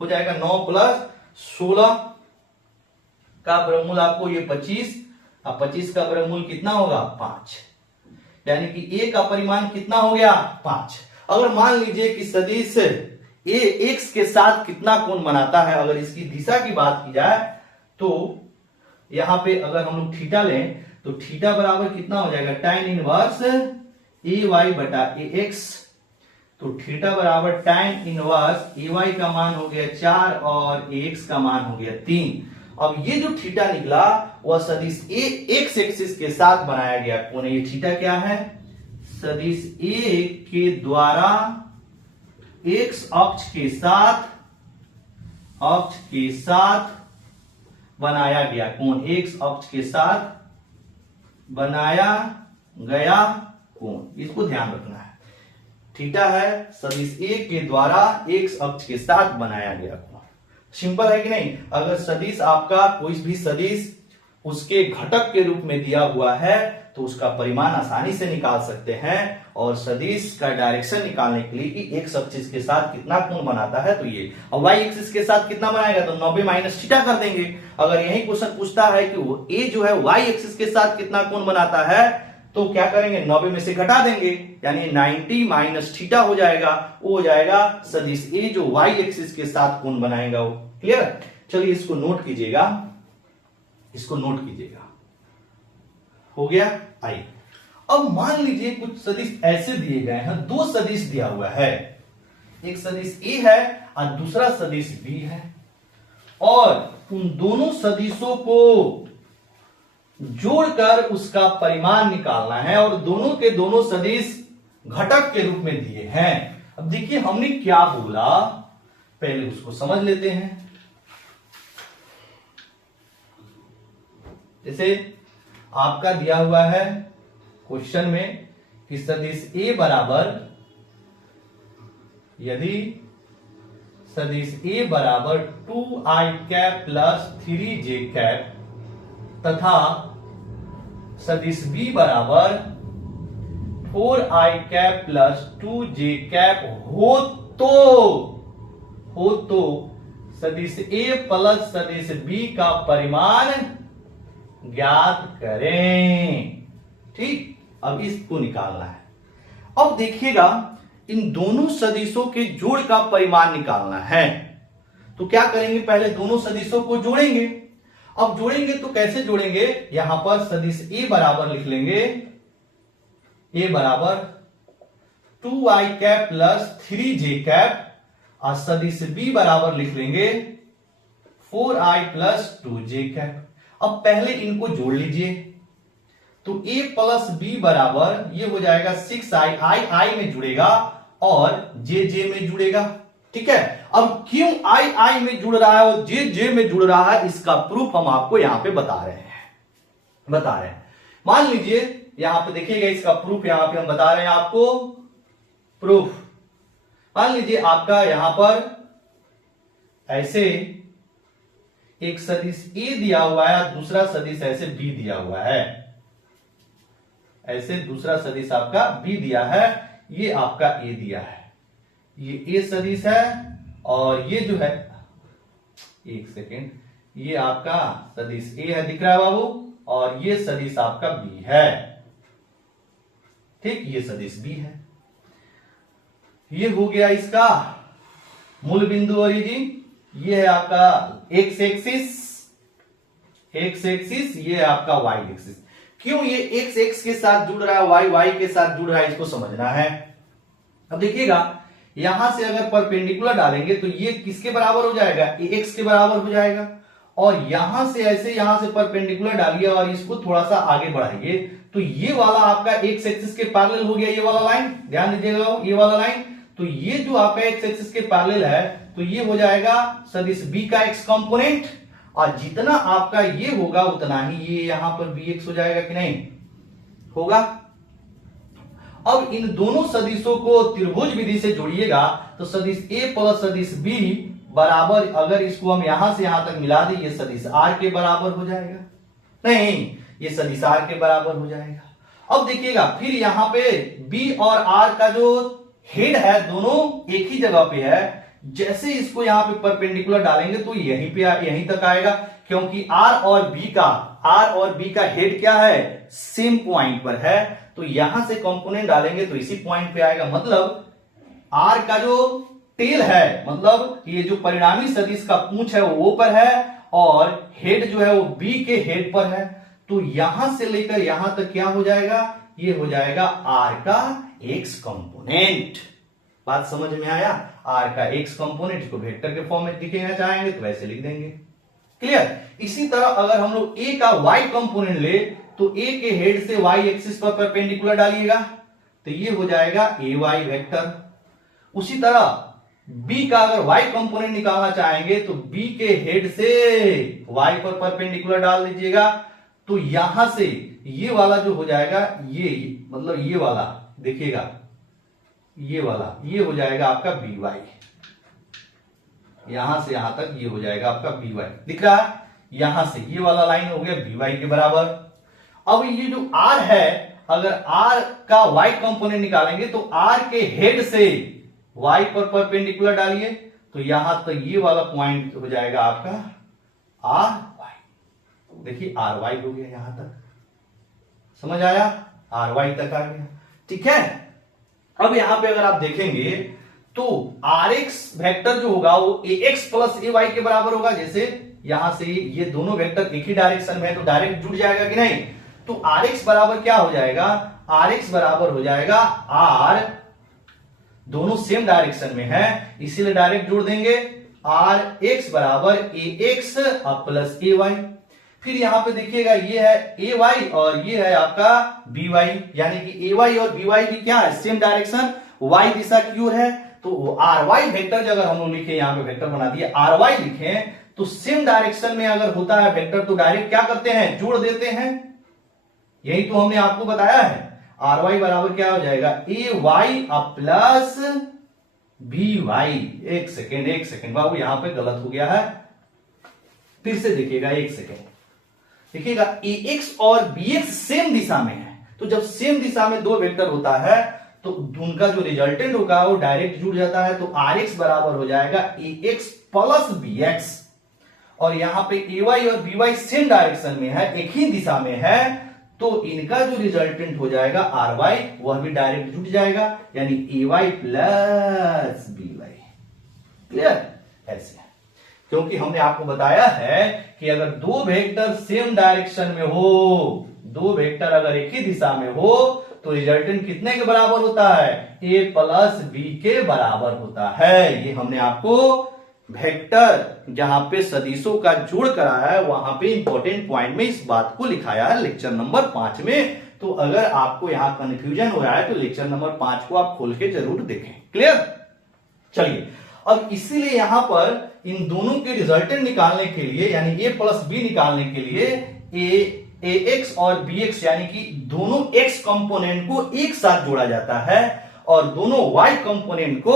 हो जाएगा, 9 प्लस 16 का वर्गमूल आपको ये 25, अब 25 का वर्गमूल कितना होगा 5, यानी कि a का परिमाण कितना हो गया 5। अगर मान लीजिए कि सदिश a x के साथ कितना कोण बनाता है, अगर इसकी दिशा की बात की जाए तो यहां पे अगर हम लोग थीटा लें तो थीटा बराबर कितना हो जाएगा tan इनवर्स ay बटा ax। तो थीटा बराबर tan इनवर्स ay का मान हो गया 4 और ax का मान हो गया 3। अब ये जो थीटा निकला वह सदिश a x एक्सिस के साथ बनाया गया कोण। ये थीटा क्या है? सदिश a के द्वारा x अक्ष के साथ बनाया गया कोण, x अक्ष के साथ बनाया गया कोण, इसको ध्यान रखना है। थीटा है सदिश a के द्वारा x अक्ष के साथ बनाया गया कोण। सिंपल है कि नहीं? अगर सदिश आपका कोई भी सदिश उसके घटक के रूप में दिया हुआ है तो उसका परिमाण आसानी से निकाल सकते हैं। और सदिश का डायरेक्शन निकालने के लिए कि x एक्सिस के साथ कितना कोण बनाता है तो ये, और y एक्सिस के साथ कितना बनाएगा तो 90 माइनस थीटा कर देंगे। अगर यही क्वेश्चन पूछता है कि वो a जो है y एक्सिस के साथ कितना कोण बनाता है तो क्या करेंगे 90 में से घटा देंगे, यानी 90 माइनस थीटा हो जाएगा, वो हो जाएगा सदिश a जो y एक्सिस के साथ कोण बनाएगा वो। क्लियर? चलिए इसको नोट कीजिएगा, इसको नोट कीजिएगा। हो गया? आइए अब मान लीजिए कुछ सदिश ऐसे दिए गए हैं, दो सदिश दिया हुआ है, एक सदिश a है और दूसरा सदिश b है, और उन दोनों सदिशों को जोड़कर उसका परिमाण निकालना है और दोनों के दोनों सदिश घटक के रूप में दिए हैं। अब देखिए हमने क्या बोला, पहले उसको समझ लेते हैं। जैसे आपका दिया हुआ है क्वेश्चन में कि सदिश a बराबर, यदि सदिश a बराबर 2i cap plus 3j cap तथा सदिश b बराबर 4i cap plus 2j cap हो तो सदिश a प्लस सदिश b का परिमाण ज्ञात करें। ठीक, अब इसको निकालना है। अब देखिएगा इन दोनों सदिशों के जोड़ का परिमाण निकालना है तो क्या करेंगे, पहले दोनों सदिशों को जोड़ेंगे। अब जोड़ेंगे तो कैसे जोड़ेंगे, यहां पर सदिश a बराबर लिख लेंगे, a बराबर 2i cap plus 3j cap, और सदिश b बराबर लिख लेंगे 4i प्लस 2j कैप। अब पहले इनको जोड़ लीजिए तो a प्लस b बराबर ये हो जाएगा 6i, i में जुड़ेगा और j में जुड़ेगा। ठीक है, अब क्यों i में जुड़ रहा है और j में जुड़ रहा है इसका प्रूफ हम आपको यहां पे बता रहे हैं। मान लीजिए यहां पे देखिएगा इसका प्रूफ, यहां पे हम बता रहे हैं आपको प्रूफ। मान लीजिए आपका यहां पर ऐसे एक सदिश ए दिया हुआ है, दूसरा सदिश ऐसे बी दिया हुआ है, ऐसे दूसरा सदिश आपका बी दिया है, ये आपका ए दिया है, ये ए सदिश है और ये जो है, एक सेकेंड, ये आपका सदिश ए है, दिख रहा है बाबू, और ये सदिश आपका बी है, ठीक, ये सदिश बी है। ये हो गया इसका मूल बिंदु ओरिजिन। ये है आपका एक्स एक्सिस, एक्स एक्सिस, ये है आपका वाई एक्सिस। क्यों ये एक्स एक्स के साथ जुड़ रहा है, वाई वाई के साथ जुड़ रहा है, इसको समझना है। अब देखिएगा, यहां से अगर परपेंडिकुलर डालेंगे तो ये किसके बराबर हो जाएगा, एक्स के बराबर हो जाएगा, और यहां से ऐसे यहां से परपेंडिकुलर डालिए और इसको थोड़ा सा आगे बढ़ाइए तो ये वाला आपका एक्स एक्सिस के पैरेलल हो गया, ये वाला लाइन, ध्यान दीजिएगा, ये वाला लाइन। तो ये जो आपका एक्स एक्सिस के पैरेलल है तो ये हो जाएगा सदिश बी का एक्स कंपोनेंट, और जितना आपका ये होगा उतना ही ये यहां पर बी एक्स हो जाएगा कि नहीं होगा। अब इन दोनों सदिशों को त्रिभुज विधि से जोड़िएगा तो सदिश ए प्लस सदिश बी बराबर, अगर इसको हम यहां से यहां तक मिला दें, ये सदिश आर के बराबर हो जाएगा, नहीं ये सदिश आर के बराबर हो जाएगा। अब देखिएगा, फिर यहां पे बी और आर का जो हेड है दोनों एक ही जगह पे है, जैसे इसको यहां पे परपेंडिकुलर डालेंगे तो यहीं पे यहीं तक आएगा, क्योंकि आर और बी का हेड क्या है, सेम पॉइंट पर है, तो यहां से कंपोनेंट डालेंगे तो इसी पॉइंट पे आएगा। मतलब आर का जो टेल है, मतलब ये जो परिणामी सदिश का पूंछ है वो पर है, और हेड जो है वो बी के हेड पर है, तो यहां से लेकर यहां तक क्या हो जाएगा, ये हो जाएगा आर का एक्स कंपोनेंट। बात समझ में आया, आर का एक्स कंपोनेंट को वेक्टर के फॉर्म में लिखना चाहेंगे तो वैसे लिख देंगे, क्लियर। इसी तरह अगर हम लोग ए का वाई कंपोनेंट ले तो ए के हेड से वाई एक्सिस पर परपेंडिकुलर डालिएगा तो ये हो जाएगा ए वाई वेक्टर। उसी तरह बी का अगर वाई कंपोनेंट निकालना चाहेंगे तो बी के हेड से वाई पर परपेंडिकुलर डाल दीजिएगा, तो यहां से ये वाला जो हो जाएगा, ये मतलब ये वाला देखिएगा, ये वाला ये हो जाएगा आपका बी वाई, यहां से यहां तक ये हो जाएगा आपका बी वाई, दिख रहा है, यहां से ये वाला लाइन हो गया बी वाई के बराबर। अब ये जो आर है, अगर आर का वाई कंपोनेंट निकालेंगे तो आर के हेड से वाई पर परपेंडिकुलर डालिए तो यहां तक ये वाला पॉइंट हो जाएगा आपका आर वाई, देखिए आर वाई हो गया, यहां तक समझ आया, आर वाई तक आ गया, ठीक है। अब यहां पे अगर आप देखेंगे तो आर एक्स वेक्टर जो होगा वो ए एक्स प्लस ए वाई के बराबर होगा, जैसे यहां से ये दोनों वेक्टर एक ही डायरेक्शन में है तो डायरेक्ट जुड़ जाएगा कि नहीं, तो आर एक्स बराबर क्या हो जाएगा, आर एक्स बराबर हो जाएगा आर, दोनों सेम डायरेक्शन में है इसीलिए डायरेक्ट जोड़ देंगे, आर एक्स बराबर ए एक्स प्लस ए वाई। फिर यहां पे देखिएगा ये है ए वाई और ये है आपका बी वाई, यानी कि ए वाई और बी वाई भी क्या है, सेम डायरेक्शन, वाई दिशा की ओर है, तो आर वाई वेक्टर अगर हम लोग लिखे, यहां पे वेक्टर बना दिए आर वाई लिखे, तो सेम डायरेक्शन में अगर होता है वेक्टर तो डायरेक्ट क्या करते हैं, जोड़ देते हैं, यही तो हमने आपको बताया है। आर वाई बराबर क्या हो जाएगा, a y plus b Y. एक सेकेंड बाबू यहां पे गलत हो गया है, फिर से देखिएगा, एक सेकेंड देखिएगा, ए एक्स और बी एक्स सेम दिशा में है, तो जब सेम दिशा में दो वेक्टर होता है तो उनका जो रिजल्टेंट होगा वो डायरेक्ट जुड़ जाता है, तो आर एक्स बराबर हो जाएगा ए एक्स प्लस बी एक्स, और यहां पे ए वाई और बी वाई सेम डायरेक्शन में है, एक ही दिशा में है, तो इनका जो रिजल्टेंट हो जाएगा आर वाई वह भी डायरेक्ट जुड़ जाएगा, यानी a y plus b y, clear. ऐसे क्योंकि हमने आपको बताया है कि अगर दो वेक्टर सेम डायरेक्शन में हो, दो वेक्टर अगर एक ही दिशा में हो तो रिजल्टेंट कितने के बराबर होता है, ए प्लस बी के बराबर होता है। ये हमने आपको वेक्टर जहां पे सदिशों का जोड़ कराया है वहां पे इंपॉर्टेंट पॉइंट में इस बात को लिखाया है लेक्चर नंबर 5 में। तो अगर आपको यहां कंफ्यूजन हो रहा है तो लेक्चर नंबर 5 को आप खोल के जरूर देखें, क्लियर। चलिए, अब इसीलिए यहां पर इन दोनों के रिजल्टेंट निकालने के लिए, यानी ए प्लस बी निकालने के लिए ए एक्स और बी एक्स यानी कि दोनों एक्स कंपोनेंट को एक साथ जोड़ा जाता है और दोनों वाई कंपोनेंट को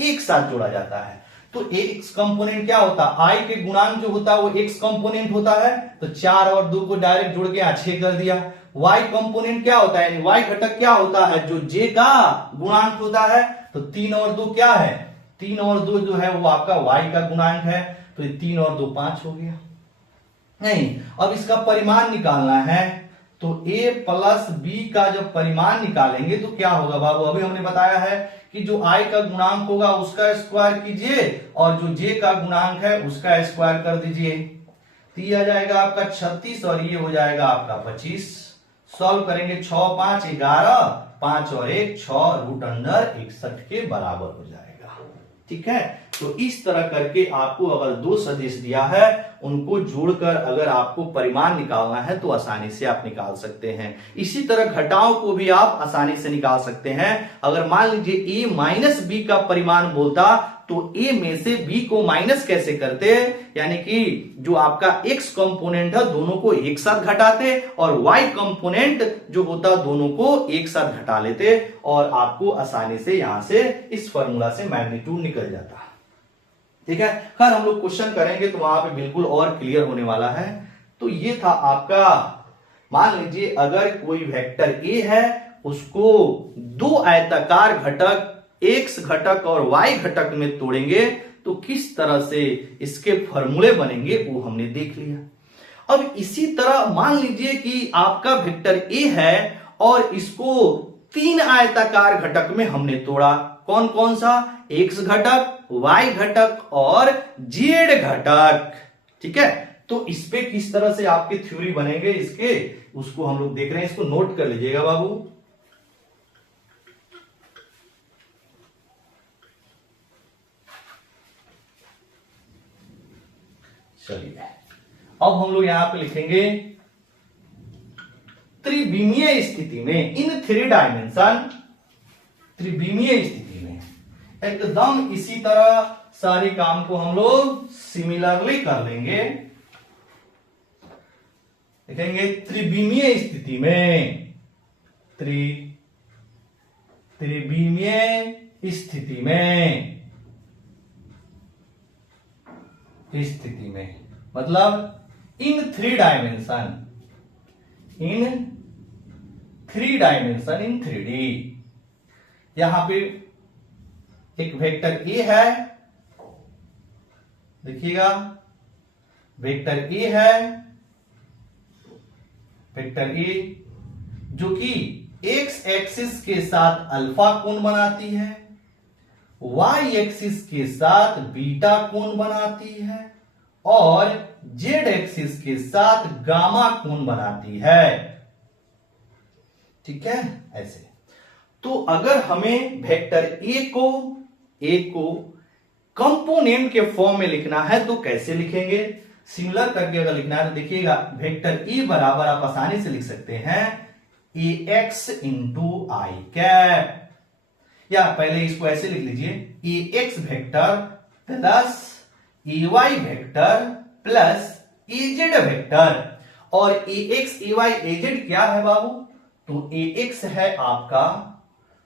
एक साथ जोड़ा जाता है। तो एक्स कंपोनेंट क्या होता है, आई के गुणांक जो होता है वो एक्स कंपोनेंट होता है, तो 4 और 2 को डायरेक्ट जोड़ के 6 कर दिया। वाई कंपोनेंट क्या होता है, यानी वाई घटक क्या होता है, जो जे का गुणांक होता है, तो 3 और 2 क्या है, 3 और 2 जो है वो आपका वाई का गुणांक है, तो ये 3 और 2 5 हो गया। नहीं, अब इसका परिमाण निकालना है, तो a प्लस बी का जब परिमाण निकालेंगे तो क्या होगा बाबू, अभी हमने बताया है कि जो i का गुणांक होगा उसका स्क्वायर कीजिए और जो j का गुणांक है उसका स्क्वायर कर दीजिए, तो ये आ जाएगा आपका 36 और ये हो जाएगा आपका 25। सॉल्व करेंगे, 6 5 11, 5 और 1 6 रूट अंडर 61 के बराबर हो जाएगा। ठीक है, तो इस तरह करके आपको अगर दो सदिश दिया है उनको जोड़कर अगर आपको परिमाण निकालना है तो आसानी से आप निकाल सकते हैं। इसी तरह घटाओं को भी आप आसानी से निकाल सकते हैं। अगर मान लीजिए a माइनस बी का परिमाण बोलता तो a में से b को माइनस कैसे करते, यानी कि जो आपका x कंपोनेंट है दोनों को एक साथ घटाते और y कंपोनेंट जो होता दोनों को एक साथ घटा लेते और आपको आसानी से यहां से इस फॉर्मूला से मैग्नीट्यूड निकल जाता। ठीक है, खैर हम लोग क्वेश्चन करेंगे तो वहां पे बिल्कुल और क्लियर होने वाला है। तो ये था आपका, मान लीजिए अगर कोई वेक्टर a है उसको दो आयताकार घटक x घटक और y घटक में तोड़ेंगे तो किस तरह से इसके फॉर्मूले बनेंगे वो हमने देख लिया। अब इसी तरह मान लीजिए कि आपका वेक्टर a है और इसको तीन आयताकार घटक में हमने तोड़ा, कौन कौन सा, x घटक, y घटक और z घटक। ठीक है, तो इस पे किस तरह से आपके थ्योरी बनेंगे इसके, उसको हम लोग देख रहे हैं, इसको नोट कर लीजिएगा बाबू। चलिए अब हम लोग यहां पे लिखेंगे त्रिविमीय स्थिति में, इन 3 डायमेंशन, त्रिविमीय स्थिति में एकदम इसी तरह सारे काम को हम लोग सिमिलरली कर लेंगे। लिखेंगे त्रिविमीय स्थिति में, त्रिविमीय स्थिति में, मतलब इन 3 dimension, in 3 dimension in 3D। यहां पे एक वेक्टर ए है, देखिएगा वेक्टर ए है, वेक्टर ए जो कि एक्स एक्सिस के साथ अल्फा कोण बनाती है, वाई एक्सिस के साथ बीटा कोण बनाती है और जेड एक्सिस के साथ गामा कोण बनाती है। ठीक है, ऐसे। तो अगर हमें वेक्टर ए को कंपोनेंट के फॉर्म में लिखना है तो कैसे लिखेंगे, सिमिलर करके अगर लिखना है तो देखिएगा वेक्टर ए बराबर आप आसानी से लिख सकते हैं ए एक्स इंटू आई कैप, या पहले इसको ऐसे लिख लीजिए ए x vector plus a Y vector plus a Z vector. और ए x a y a Z क्या है बाबू, तो ए एक्स है आपका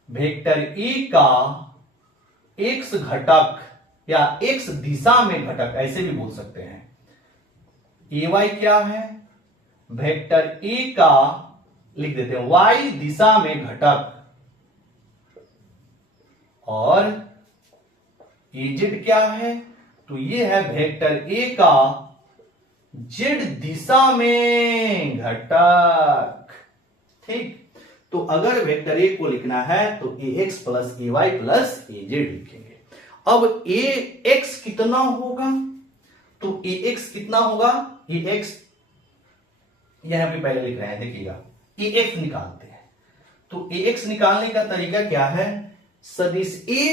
वेक्टर ए का एक्स घटक या एक्स दिशा में घटक, ऐसे भी बोल सकते हैं। ए वाई क्या है, वेक्टर ए का लिख देते हैं वाई दिशा में घटक, और ए जेड क्या है, तो ये है वेक्टर ए का जेड दिशा में घटक। ठीक, तो अगर वेक्टर ए को लिखना है तो a x plus a y plus a Z लिखेंगे। अब ए एक्स कितना होगा, तो ए एक्स कितना होगा, ए एक्स यहां पे पहले लिख रहे हैं, देखिएगा ए एक्स निकालते हैं। तो ए एक्स निकालने का तरीका क्या है, सदिश ए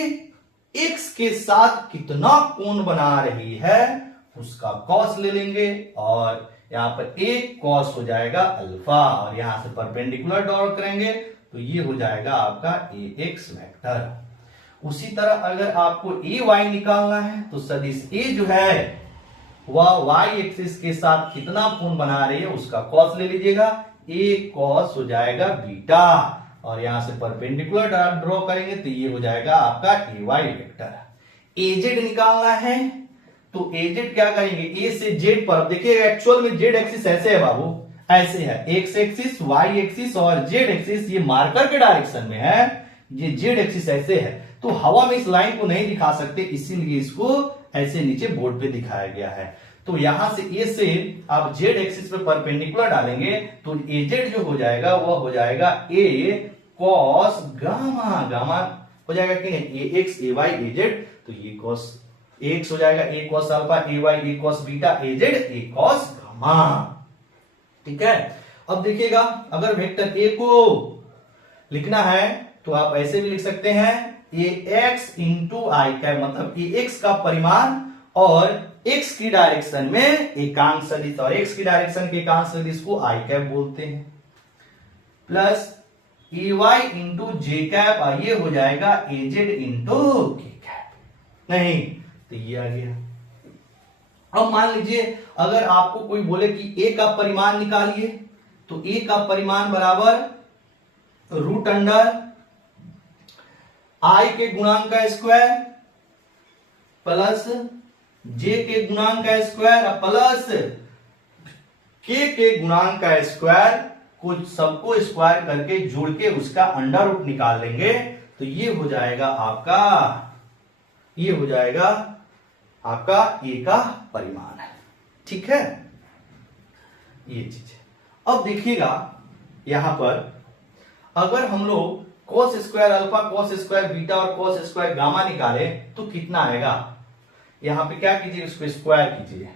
एक्स के साथ कितना कोण बना रही है उसका कॉस ले लेंगे और यहां पर एक कॉस हो जाएगा अल्फा और यहां से परपेंडिकुलर ड्रॉ करेंगे तो ये हो जाएगा आपका ए एक्स वेक्टर। उसी तरह अगर आपको ए वाई निकालना है तो सदिश ए जो है वह वाई एक्सिस के साथ कितना कोण बना रही है उसका कॉस ले लीजिएगा, ए कॉस हो जाएगा बीटा और यहां से परपेंडिकुलर ड्रॉ करेंगे तो ये हो जाएगा आपका ए वाई वेक्टर। एजेड निकालना है तो एजेड क्या करेंगे, ए से जेड पर। देखिए एक्चुअल में जेड एक्सिस ऐसे है बाबू, ऐसे है, एक्स एक्सिस, वाई एक्सिस और जेड एक्सिस ये मार्कर के डायरेक्शन में है, ये जेड एक्सिस ऐसे है। तो हवा में इस लाइन को नहीं दिखा सकते, इसीलिए इसको ऐसे नीचे बोर्ड पे दिखाया गया है। तो यहां से ए से आप जेड एक्सिस पे परपेंडिकुलर डालेंगे तो एजेड जो हो जाएगा वह हो जाएगा ए कॉस गामा, गामा हो जाएगा कि नहीं, a x a y a z, तो ये कॉस एक्स हो जाएगा, a cos alpha, a y a cos beta, a z a cos gamma. ठीक है, अब देखिएगा अगर वेक्टर ए को लिखना है तो आप ऐसे भी लिख सकते हैं, ए एक्स इंटू आई कैप, मतलब ए एक्स का परिमाण और एक्स की डायरेक्शन में एकांक सदिश, और एक्स की डायरेक्शन के एकांक सदिश को आई कैप बोलते हैं, plus a Y into J cap, और ये हो जाएगा ए जेड इंटू के कैप। नहीं तो ये आ गया। अब मान लीजिए अगर आपको कोई बोले कि ए का परिमाण निकालिए, तो ए का परिमाण बराबर रूट अंडर आई के गुणांक का स्क्वायर प्लस जे के गुणांक का स्क्वायर प्लस के गुणांक का स्क्वायर, कुछ सबको स्क्वायर करके जोड़ के उसका अंडर रूट निकाल लेंगे, तो ये हो जाएगा आपका, ये हो जाएगा आपका ए का परिमाण है। ठीक है, ये चीज है। अब देखिएगा यहां पर अगर हम लोग cos square alpha, cos square beta और cos स्क्वायर गामा निकाले तो कितना आएगा, यहां पे क्या कीजिए, इसको स्क्वायर कीजिए,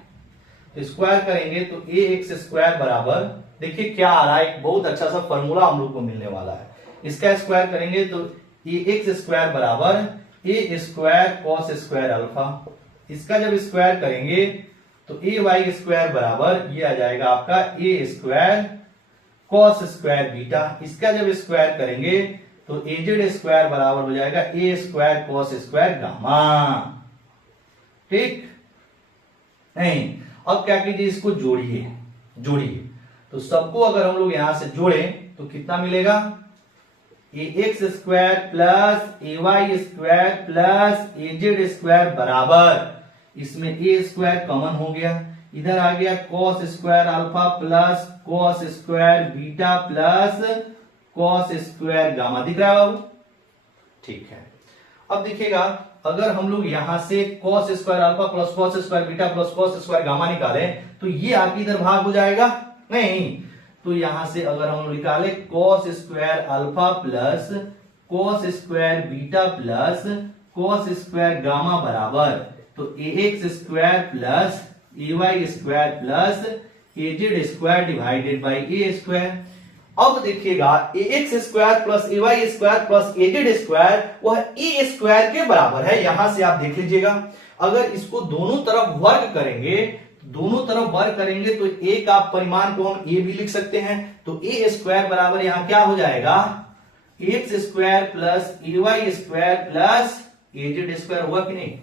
तो स्क्वायर करेंगे तो ए एक्स स्क्वायर बराबर, देखिए क्या आ रहा है, एक बहुत अच्छा सा फॉर्मूला हम लोग को मिलने वाला है। इसका स्क्वायर करेंगे तो ए एक्स स्क्वायर बराबर a square cos square alpha, इसका जब स्क्वायर करेंगे तो ए वाई स्क्वायर बराबर ये आ जाएगा आपका ए स्क्वायर कॉस स्क्वायर बीटा, इसका जब स्क्वायर करेंगे तो ए जेड स्क्वायर बराबर हो जाएगा ए स्क्वायर कॉस स्क्वायर गामा। ठीक नहीं, अब क्या कीजिए, इसको जोड़िए, जोड़िए, तो सबको अगर हम लोग यहां से जोड़ें तो कितना मिलेगा, ए x square plus a y square plus a z square बराबर, इसमें ए स्क्वायर कॉमन हो गया, इधर आ गया cos square alpha plus cos square beta plus cos square gamma, दिख रहा है बाबू। ठीक है, अब देखिएगा अगर हम लोग यहां से cos square alpha plus cos square beta plus cos square gamma निकाले तो ये आपकी इधर भाग हो जाएगा, नहीं, तो यहां से अगर हम लोग निकाले cos square alpha plus cos square beta plus cos square gamma बराबर, तो a x square plus a y square plus a z square divided by a square. अब देखिएगा a x square plus a y square plus a z square वह ए स्क्वायर के बराबर है। यहां से आप देख लीजिएगा, अगर इसको दोनों तरफ वर्ग करेंगे, दोनों तरफ वर्ग करेंगे तो ए का परिमाण को हम ए भी लिख सकते हैं, तो ए स्क्वायर बराबर यहां क्या हो जाएगा, x square plus a y square plus a z square हुआ कि नहीं।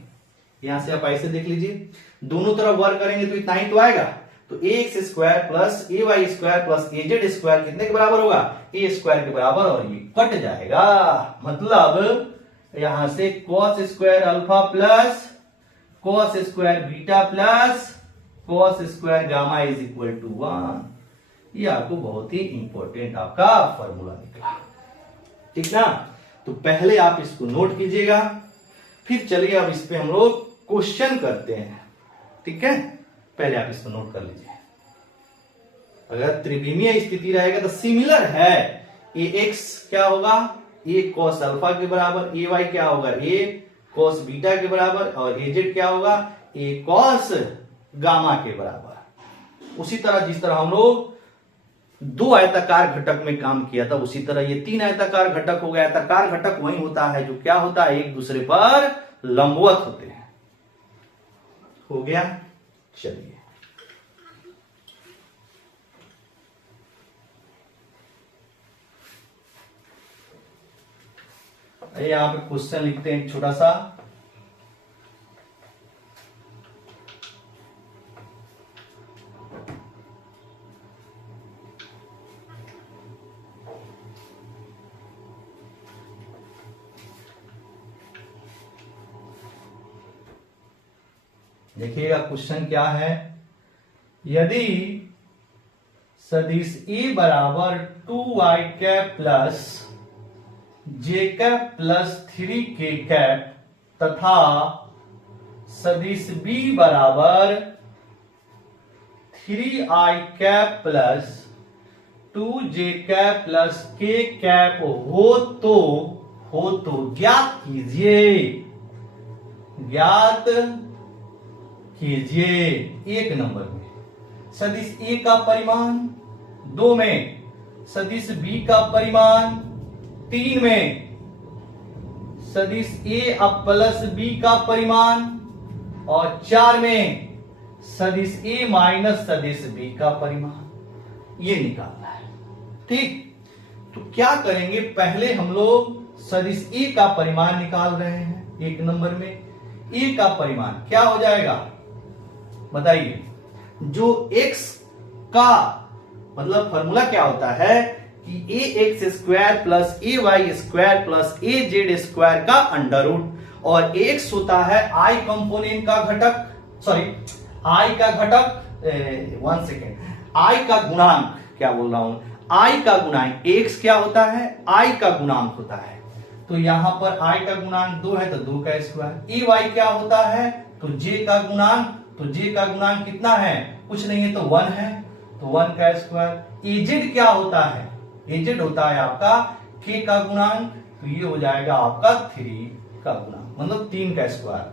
यहां से आप ऐसे देख लीजिए, दोनों तरफ वर्ग करेंगे तो इतना ही तो आएगा, तो a x square plus a y square plus a z square कितने के बराबर होगा, ए स्क्वायर के बराबर, और ये कट जाएगा, मतलब यहां से cos square alpha plus cos square beta plus cos square gamma is equal to 1। ये आपको बहुत ही इंपॉर्टेंट आपका फॉर्मूला निकला, ठीक ना। तो पहले आप इसको नोट कीजिएगा, फिर चलिए अब इस पे हम लोग क्वेश्चन करते हैं, ठीक है। पहले आप इसको नोट कर लीजिए। अगर त्रिविमीय स्थिति रहेगा तो सिमिलर है, ए एक्स क्या होगा, ए कॉस अल्फा के बराबर, ए वाई क्या होगा, ए कॉस बीटा के बराबर, और ए जेड क्या होगा, ए कॉस गामा के बराबर। उसी तरह जिस तरह हम लोग दो आयताकार घटक में काम किया था, उसी तरह ये तीन आयताकार घटक हो गया। आयताकार घटक वही होता है जो क्या होता है, एक दूसरे पर लंबवत होते हैं। हो गया, चलिए यहां पे क्वेश्चन लिखते हैं छोटा सा। देखिएगा क्वेश्चन क्या है। यदि सदिश ए बराबर 2y कैप प्लस जे कैप प्लस 3k कैप तथा सदिश बी बराबर 3i cap plus 2j cap plus k cap हो तो ज्ञात कीजिए। एक नंबर में सदिश ए का परिमाण, 2 में सदिश बी का परिमाण, 3 में सदिश ए अब प्लस बी का परिमाण और 4 में सदिश ए माइनस सदिश बी का परिमाण। ये निकालना है। ठीक, तो क्या करेंगे, पहले हम लोग सदिश ए का परिमाण निकाल रहे हैं। एक नंबर में ए का परिमाण क्या हो जाएगा बताइए। जो x का मतलब फॉर्मूला क्या होता है कि ए x square plus a y square plus a z square का अंडर रूट, और x होता है i कंपोनेंट का घटक, सॉरी i का घटक, 1 सेकेंड, i का गुणांक, क्या बोल रहा हूं, i का गुणांक, x क्या होता है, i का गुणांक होता है। तो यहां पर i का गुणांक 2 है तो 2 का स्क्वायर। ए वाई क्या होता है, तो j का गुणांक, तो j का गुणांक कितना है, कुछ नहीं है तो 1 है, तो 1 का स्क्वायर। एजेड क्या होता है, एजेड होता है आपका k का गुणांक, तो ये हो जाएगा आपका 3 का गुणांक, मतलब 3 का स्क्वायर।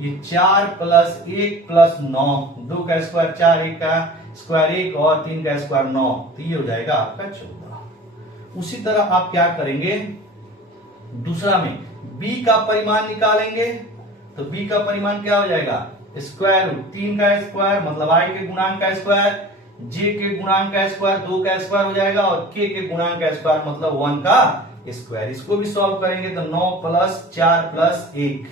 ये 4 प्लस 1 प्लस 9, 2 का स्क्वायर 4, 1 का स्क्वायर 1 और 3 का स्क्वायर 9, तो ये हो जाएगा आपका 14। उसी तरह आप क्या करेंगे, दूसरा में b का परिमाण निकालेंगे, तो b का परिमाण क्या हो जाएगा, स्क्वायर रूट 3 का स्क्वायर मतलब i के गुणांक का स्क्वायर, j के गुणांक का स्क्वायर 2 का स्क्वायर हो जाएगा, और k के गुणांक का स्क्वायर मतलब 1 का स्क्वायर। इसको भी सॉल्व करेंगे तो 9 प्लस 4 प्लस 1,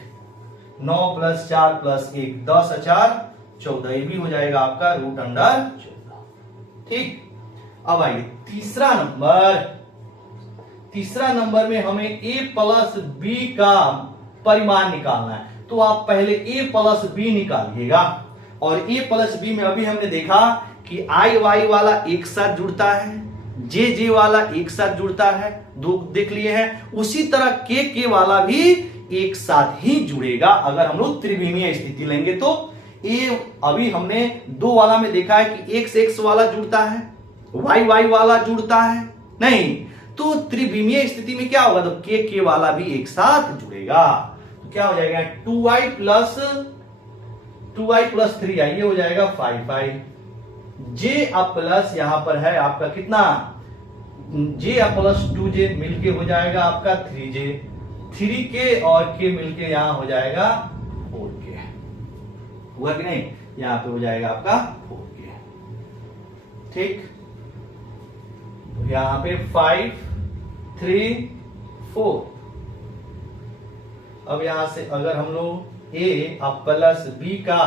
9 प्लस 4 प्लस 1, 10 4 14, ये भी हो जाएगा आपका रूट अंडर 14। ठीक, अब आइए तीसरा नंबर में हमें a प्लस b का परिमाण निकालना है। तो आप पहले a प्लस बी निकालिएगा, और a प्लस बी में अभी हमने देखा कि i y वाला एक साथ जुड़ता है, j j वाला एक साथ जुड़ता है, 2 देख लिए हैं। उसी तरह k k वाला भी एक साथ ही जुड़ेगा अगर हम लोग त्रिविमीय स्थिति लेंगे। तो a अभी हमने 2 वाला में देखा है कि x x वाला जुड़ता है, y y वाला जुड़ता है नहीं, तो त्रिविमीय स्थिति में क्या होगा, तो k k वाला भी एक साथ जुड़ेगा। तो क्या हो जाएगा 2i प्लस 3i, ये हो जाएगा 5i। j अब प्लस यहां पर है आपका कितना, j अब प्लस 2j मिलके हो जाएगा आपका 3j, 3k और k मिलके यहां हो जाएगा 4k। हुआ कि नहीं, यहां पे हो जाएगा आपका 4k। ठीक, यहां पे 5 3 4। अब यहां से अगर हम लोग a अब प्लस b का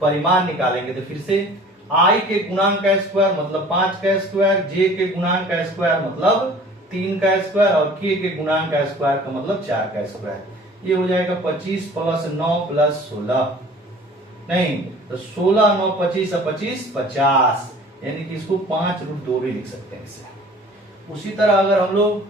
परिमाण निकालेंगे तो फिर से i के गुणांक का स्क्वायर मतलब 5 का स्क्वायर, j के गुणांक का स्क्वायर मतलब 3 का स्क्वायर, और k के गुणांक का स्क्वायर का मतलब 4 का स्क्वायर। ये हो जाएगा 25 प्लस 9 प्लस 16, नहीं तो 16 9 25 और 25 50, यानी कि इसको 5 रूट 2 भी लिख सकते हैं इसे। उसी तरह अगर हम लोग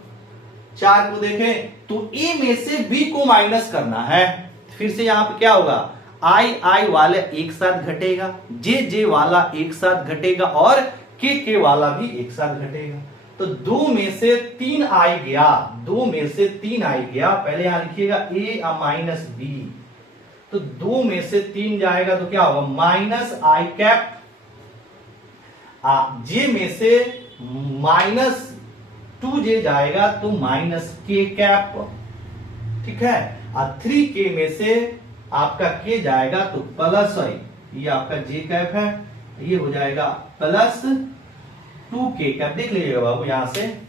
4 को देखें तो a में से b को माइनस करना है, फिर से यहां पे क्या होगा, i वाले एक साथ घटेगा, j वाला एक साथ घटेगा और k वाला भी एक साथ घटेगा। तो 2 में से 3i गया, 2 में से 3i गया, पहले यहां लिखिएगा a माइनस b, तो 2 में से 3 जाएगा तो क्या होगा माइनस i कैप, j में से माइनस 2j जाएगा तो माइनस k कैप, ठीक है। और 3k में से आपका k जाएगा तो प्लस, सॉरी ये आपका j कैप है, ये हो जाएगा प्लस 2k कैप। देख लीजिएगा बाबू, यहां से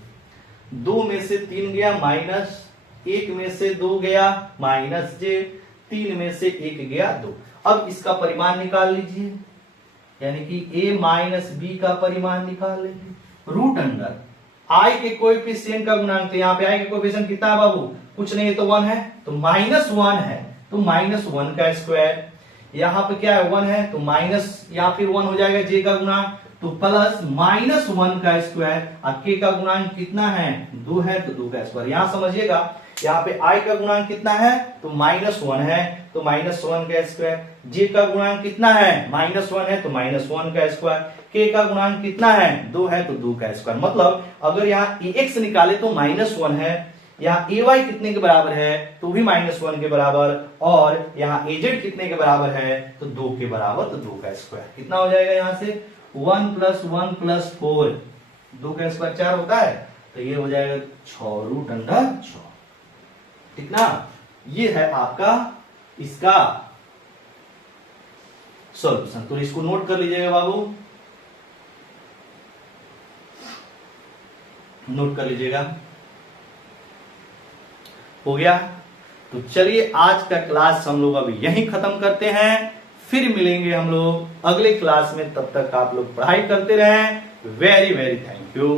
2 में से 3 गया माइनस, 1 में से 2 गया माइनस j, 3 में से 1 गया 2। अब इसका परिमाण निकाल लीजिए, यानी कि a माइनस बी का परिमाण निकाल लीजिए। रूट अंडर i के कोएफिशिएंट का गुणांक, तो यहाँ पे i के कोएफिशिएंट कितना है बाबू, कुछ नहीं है तो 1 है, तो -1 है तो -1 का स्क्वायर। यहाँ पे क्या है 1 है तो माइनस या फिर 1 हो जाएगा जे का गुणांक, तो प्लस -1 का स्क्वायर, और के का गुणांक कितना है 2 है तो 2 का स्क्वायर। यहां समझिएगा यहाँ पे i का गुणांक कितना है तो -1 है तो -1 का स्क्वायर, j का गुणांक कितना है -1 है तो -1 का स्क्वायर, k का गुणांक कितना है 2 है तो 2 का स्क्वायर। मतलब अगर यहाँ ax निकाले तो -1 है, यहाँ ay कितने के बराबर है तो भी -1 के बराबर, और यहाँ az कितने के बराबर है तो 2 के बराबर, तो 2 का स्क्वायर कितना हो जाएगा यहाँ से 1 + 1 + 4, 2 का स्क्वायर 4 होता है तो ये हो जाएगा 6√6, ठीक ना। ये है आपका इसका सॉल्यूशन, तो इसको नोट कर लीजिएगा बाबू, नोट कर लीजिएगा। हो गया, तो चलिए आज का क्लास हम लोग अभी यहीं खत्म करते हैं, फिर मिलेंगे हम लोग अगले क्लास में, तब तक आप लोग पढ़ाई करते रहें। Very very thank you.